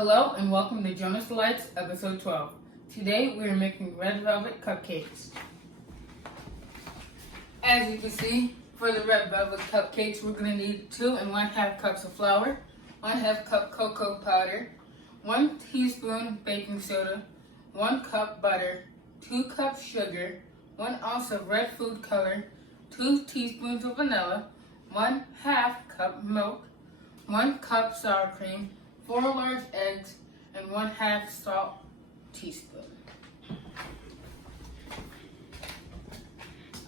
Hello and welcome to Jonah's Delights, episode 12. Today we are making red velvet cupcakes. As you can see, for the red velvet cupcakes, we're going to need 2 1/2 cups of flour, 1/2 cup cocoa powder, 1 teaspoon baking soda, 1 cup butter, 2 cups sugar, 1 ounce of red food color, 2 teaspoons of vanilla, 1/2 cup milk, 1 cup sour cream, 4 large eggs, and 1/2 salt teaspoon.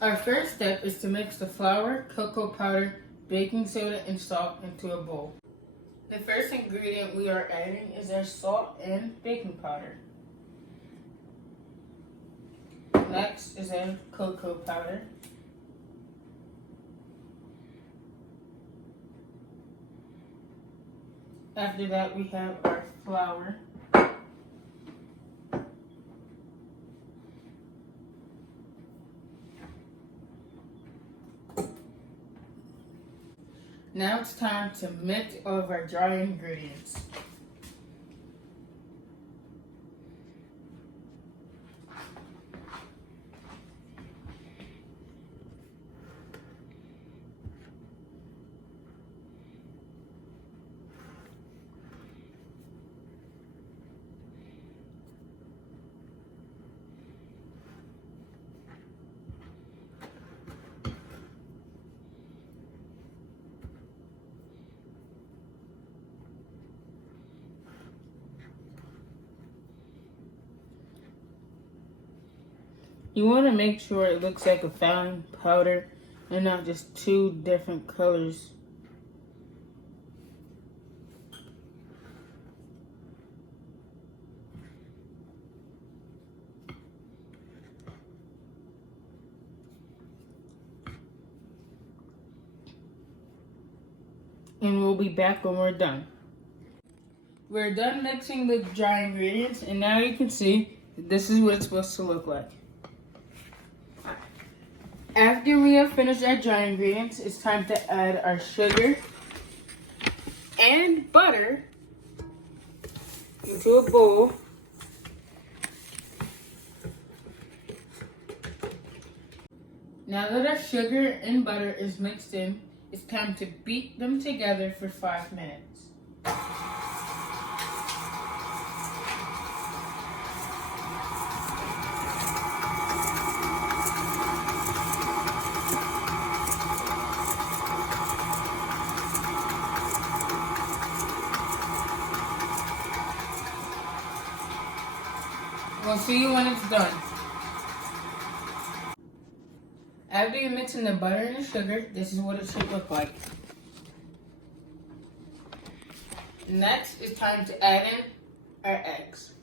Our first step is to mix the flour, cocoa powder, baking soda, and salt into a bowl. The first ingredient we are adding is our salt and baking powder. Next is our cocoa powder. After that, we have our flour. Now it's time to mix all of our dry ingredients. You want to make sure it looks like a fine powder and not just 2 different colors. And we'll be back when we're done. We're done mixing the dry ingredients, and now you can see this is what it's supposed to look like. After we have finished our dry ingredients, it's time to add our sugar and butter into a bowl. Now that our sugar and butter is mixed in, it's time to beat them together for 5 minutes. We'll see you when it's done. After you mix in the butter and the sugar, this is what it should look like. Next, it's time to add in our eggs.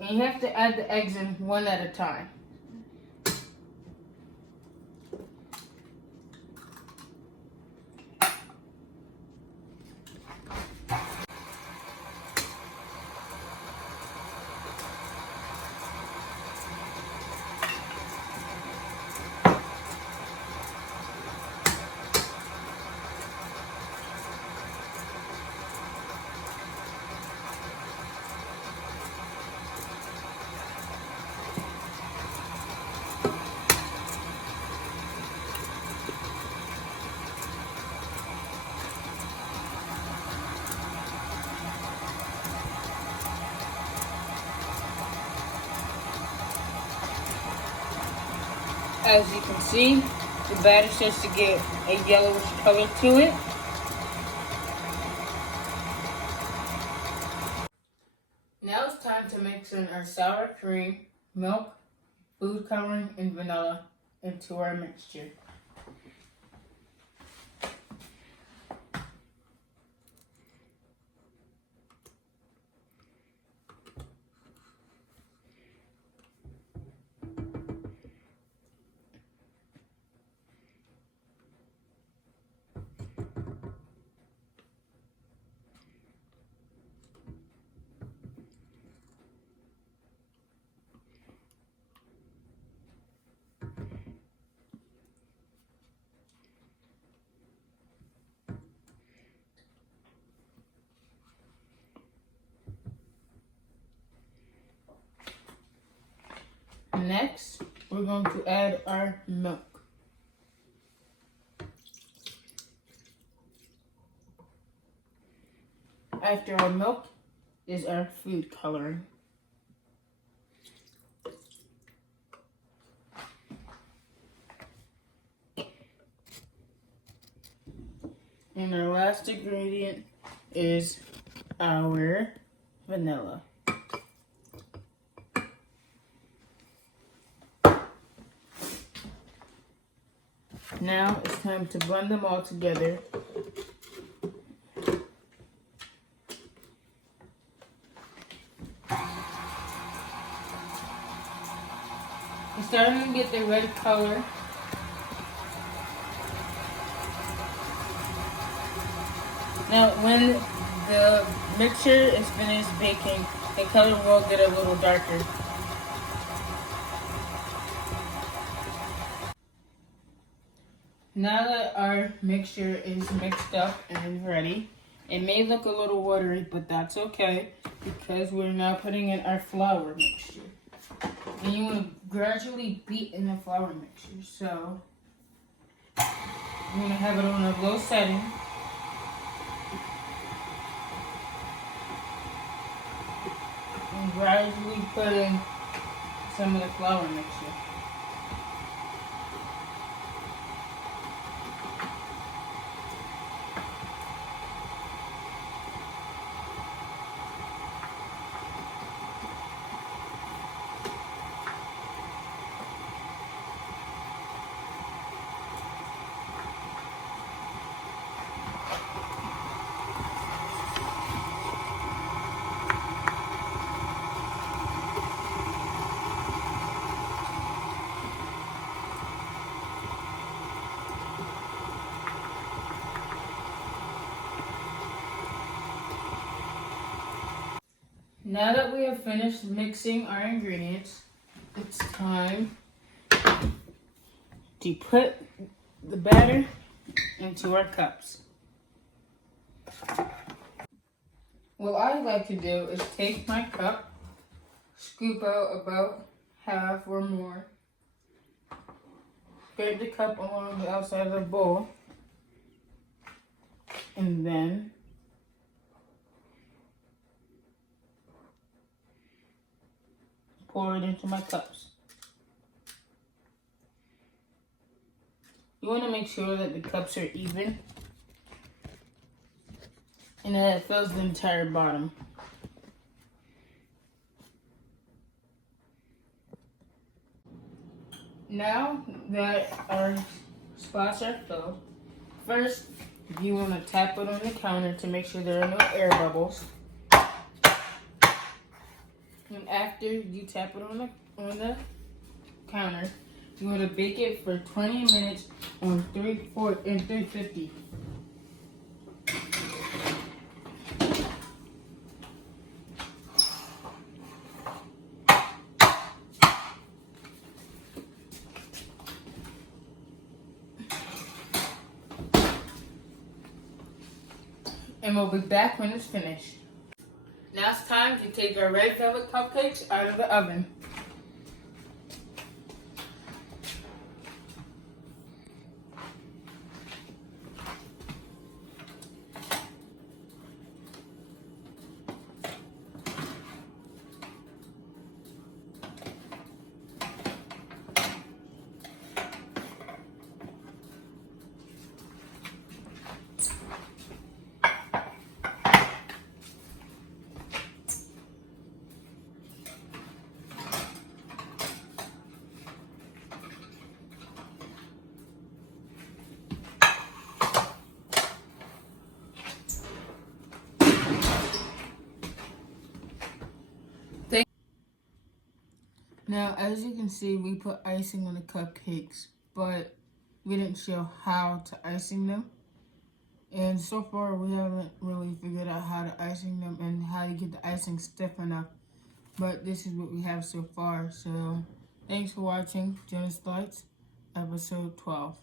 And you have to add the eggs in one at a time. As you can see, the batter starts to get a yellowish color to it. Now it's time to mix in our sour cream, milk, food coloring, and vanilla into our mixture. next, we're going to add our milk. After our milk is our food coloring. And our last ingredient is our vanilla. Now it's time to blend them all together. It's starting to get the red color. Now, when the mixture is finished baking, the color will get a little darker. Now that our mixture is mixed up and ready, it may look a little watery, but that's okay because we're now putting in our flour mixture. And you want to gradually beat in the flour mixture. So, you want to have it on a low setting. And gradually put in some of the flour mixture. Now that we have finished mixing our ingredients, it's time to put the batter into our cups. What I like to do is take my cup, scoop out about half or more, scrape the cup along the outside of the bowl, and then pour it into my cups. You want to make sure that the cups are even and that it fills the entire bottom. Now that our spots are filled, first you want to tap it on the counter to make sure there are no air bubbles. And after you tap it on the counter, you want to bake it for 20 minutes on 350. And we'll be back when it's finished. Now it's time to take our red velvet cupcakes out of the oven. Now, as you can see, we put icing on the cupcakes, but we didn't show how to icing them. And so far, we haven't really figured out how to icing them and how to get the icing stiff enough. But this is what we have so far. So, thanks for watching Jonah's Thoughts, episode 12.